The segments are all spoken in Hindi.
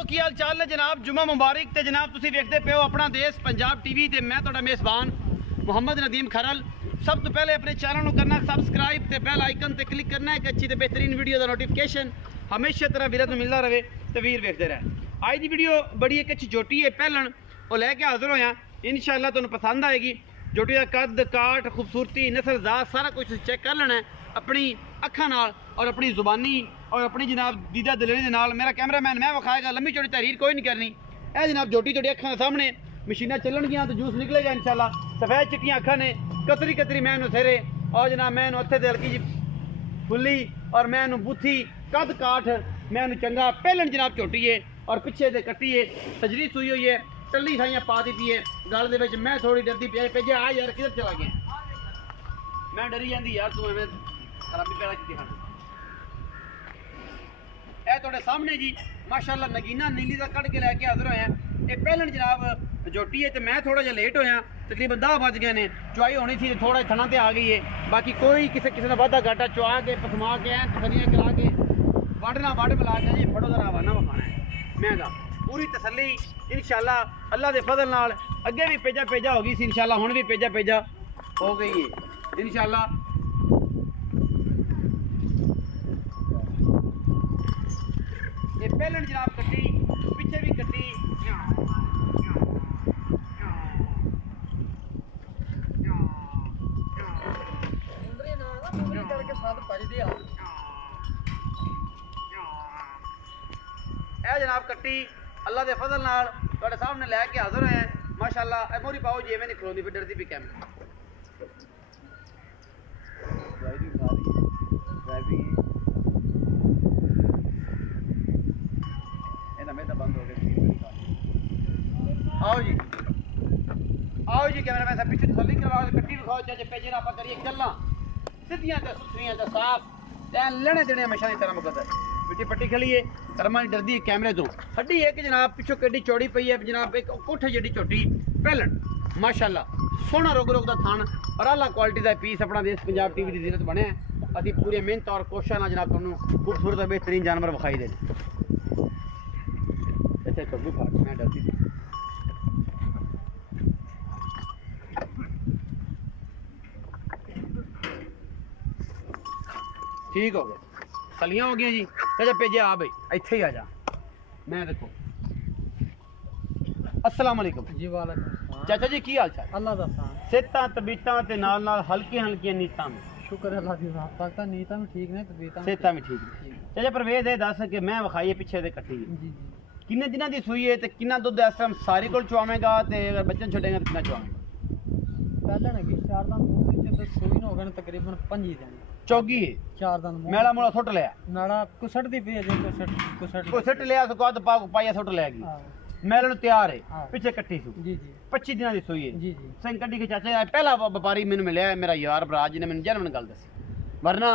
दोस्तों की हाल चाल है जनाब, जुम्मा मुबारक। ते जनाब तुसीं वेखदे पे हो अपना देश पंजाब टीवी ते मैं तुहाडा मेज़बान मोहम्मद नदीम खरल। सब तो पहले अपने चैनल को करना सब्सक्राइब ते बेल आइकन ते क्लिक करना है कि अच्छी ते बेहतरीन वीडियो का नोटिफिकेशन हमेशा तरह वीर को मिलता रहे तो वीर वेखते रहे। आज की वीडियो बड़ी एक अच्छी जोटी है पहलन वो लैके हाजिर होया, इंशाअल्लाह तुहानूं पसंद आएगी। जोटी का कद काट खूबसूरती नस्ल जात सारा कुछ चेक कर लेना है अपनी अखा नाल और अपनी जुबानी और अपनी जनाब दीदा दिलने के नाल। मेरा कैमरामैन मैं विखाएगा, लंबी चौड़ी तहरीर कोई नहीं करनी। यह जनाब जोटी जोटी अखा सामने मशीना चलन गया तो जूस निकलेगा इंशाल्लाह। सफेद चिट्टियां अखा ने कतरी कतरी मैं सिरे और जनाब मैं हथे ते हल्की जी फुली और मैं बुथी कद काठ मैं चंगा पहलन जनाब झोटी है और पिछे से कट्टी है सजरी सुई हुई है टल्ली साइयां पा दी है गल दे मैं थोड़ी डरती पे आ यार किधर चला गया मैं डरी जाती यार तू एवं खराबी पैदा की खाना। यह थोड़े सामने जी माशाल्लाह नगीना नीली का कट के लैके हाजिर होया। ये पहलन जनाब जोटी है तो मैं थोड़ा जिहा लेट होया, तकरीबन 10 बज गए ने। चुआई होनी थी थोड़ा थना ते आ गई है, बाकी कोई किसी किसी ने वाधा घाटा चुआ के पथमा के तसलियाँ करा के वाडना वाड मिला के जी फटो का रवाना विखाना है मैं का पूरी तसली इंशाअल्लाह अल्लाह के फजल नाल। अगे भी पेजा हो गई सी इंशाअल्लाह, हुण भी पेजा हो गई है इंशाअल्लाह। ये पहलन जनाब कट्टी पिछे भी कट्टी जनाब कट्टी अल्लाह के फजल नाल तुहाडे सामने लैके हाजिर होए माशाअल्लाह। मोरी पाओ जी नहीं खलोंदी फिर डरती भी कैमरे बंद हो गया। आओ जी कैमरा मैन साहब पीछे तसल्ली करवाओ, कट्टी विखाओ चाचे पेजे आप करिए गल्लां सीधियां ते सुथरियां ते साफ लेने देने हमेशा की तरह मुकद्दर। मिट्टी पट्टी खली है करमा डरदी है कैमरे तो। हड्डी एक जनाब पिछों केडी चौड़ी पई है जनाब, एक कोठे जेडी छोटी पहलन माशाअल्लाह सोहना रोग रोग का थान और आला क्वालिटी का पीस अपना देश पंजाब टीवी की जीरत बने। अभी पूरी मेहनत और कोशिश नाल जनाब तुहानूं खूबसूरत और बेहतरीन जानवर विखाई दे। अच्छा चोबू फाट मैं डरती थी ठीक हो गया, सलियां हो गई जी। अच्छा पेजे आ भाई इत्थे ही आ जा। मैं देखो अस्सलाम वालेकुम जी। वालेकुम चाचा जी की हाल चाल? अल्लाह दा सेहतां तबीयतां ते नाल नाल हल्की हल्की नीतां में शुक्र है अल्लाह दी तक ता नीतां भी ठीक ने तबीयतां सेहतां भी ठीक। चाचा परवेज है दस कि मैं विखाई पिछे दे कट्टी जी जी किन्ने दिनां दी सूई है ते किन्ना दुध इस टाइम सारी कोल चुआवेगा ते अगर बच्चन छड़ेगा तो किन्ना चुआवेगा? पहले ने कि 4 दिन दूध विच ते सूई न हो गए तकरीबन 5 दिन चौगी है 4 दिन मेला मोला सुट लिया नाड़ा कुसट दी पे जे कुसट लिया तो कद पाया सुट लेगी मेले तैयार है हाँ। पिछे कट्टी सू जी जी 25 दिनां दी सूई है जी जी सिंह कड्डी के चाचा पहला व्यापारी मैंने मिलिया मेरा यार भरा जिन्हें मैंने जेनवन गल दसी, वरना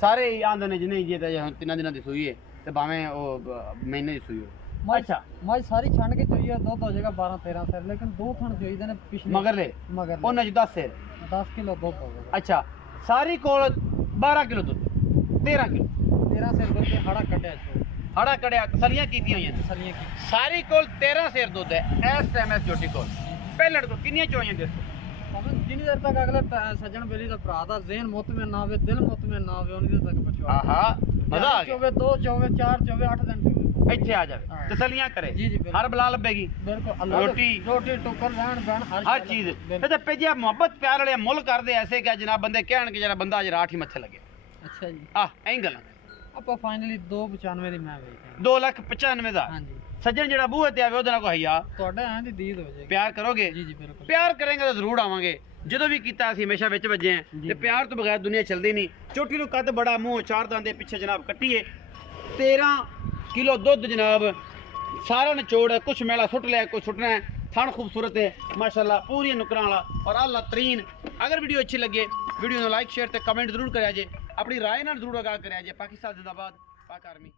सारे ही आंदे ने जिन्हें जी 3 दिनां दी सूई है ते भावें ओ महीने दी सूई हो। अच्छा मैं सारी छांड के चाहिए दूध हो जाएगा 12-13 सेर, लेकिन 2 थन चाहिए ने पिछले मगरले उन्हें 10 सेर 10 किलो दूध हो जाएगा। अच्छा सारी कोल 12 किलो दूध 13 किलो 13 सेर दूध पे हड़ा कटिया छो हड़ा कड़िया तसलियां कीतियां हुई हैं सलियां की सारी कोल 13 सेर दूध है इस टाइम इस जोटी कोल। पहले को कितनी चोइयां दसो जिनी देर तक अगले सज्जन बेली दा भरा दा ज़हन मुतमइन ना होवे दिल मुतमइन ना होवे उनी देर तक बचवा आहा मजा आ गया। 2 चौवे 4 चौवे 8 दिन चौवे ਇੱਥੇ ਆ ਜਾਵੇ ਤਸੱਲੀਆਂ ਕਰੇ ਜੀ ਜੀ ਹਰ ਬਲਾ ਲੱਭੇਗੀ ਬਿਲਕੁਲ ਰੋਟੀ ਟੋਕਰ ਰਹਿਣ ਬਹਿਣ ਹਰ ਚੀਜ਼ ਤੇ ਭੇਜਿਆ ਮੁਹੱਬਤ ਪਿਆਰ ਵਾਲੇ ਮੁੱਲ ਕਰਦੇ ਐਸੇ ਕਿ ਜਨਾਬ ਬੰਦੇ ਕਹਿਣ ਕਿ ਜਰਾ ਬੰਦਾ ਅੱਜ ਰਾਠ ਹੀ ਮੱਥੇ ਲੱਗੇ। ਅੱਛਾ ਜੀ ਐਂ ਗੱਲਾਂ ਆਪਾਂ ਫਾਈਨਲੀ 295 ਦੀ ਮੈਂ ਵੇਚਾਂ 2,95,000 ਦਾ। ਹਾਂਜੀ ਸੱਜਣ ਜਿਹੜਾ ਬੂਹੇ ਤੇ ਆਵੇ ਉਹਦੇ ਨਾਲ ਕੋਈ ਹਯਾ ਤੁਹਾਡਾ ਐਂ ਦੀ ਦੀਦ ਹੋ ਜਾਏਗੀ। ਪਿਆਰ ਕਰੋਗੇ? ਜੀ ਜੀ ਬਿਲਕੁਲ ਪਿਆਰ ਕਰਾਂਗੇ ਤਾਂ ਜ਼ਰੂਰ ਆਵਾਂਗੇ। ਜਦੋਂ ਵੀ ਕੀਤਾ ਅਸੀਂ ਹਮੇਸ਼ਾ ਵਿੱਚ ਵੱਜੇ ਆਂ ਤੇ ਪਿਆਰ ਤੋਂ ਬਗੈਰ ਦੁਨੀਆ ਚੱਲਦੀ ਨਹੀਂ। ਚੋਟੀ ਨੂੰ ਕੱਦ ਬੜਾ ਮੂੰਹ ਚਾਰ ਦੰਦ ਦੇ ਪਿੱਛੇ ਜਨਾਬ ਕੱਟੀਏ 13 किलो दुध जनाब सारा निचोड़ है, कुछ मेला सुट लिया कुछ सुटना है। थन खूबसूरत है माशाल्लाह पूरी नुकरां वाला और आला तरीन। अगर वीडियो अच्छी लगे वीडियो को लाइक शेयर ते कमेंट जरूर करें जे, अपनी राय ना जरूर आगाह करें जे। पाकिस्तान जिंदाबाद, पाक आर्मी।